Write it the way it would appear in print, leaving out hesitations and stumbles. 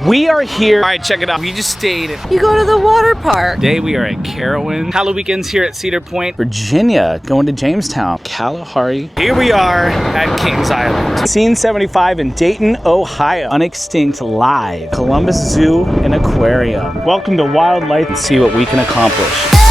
We are here. All right, check it out. We just stayed. You go to the water park. Today we are at Carowinds. Halloween weekends here at Cedar Point, Virginia, going to Jamestown, Kalahari. Here we are at Kings Island. Scene 75 in Dayton, Ohio. Unextinct Live, Columbus Zoo and Aquarium. Welcome to Wildlife. Let's see what we can accomplish.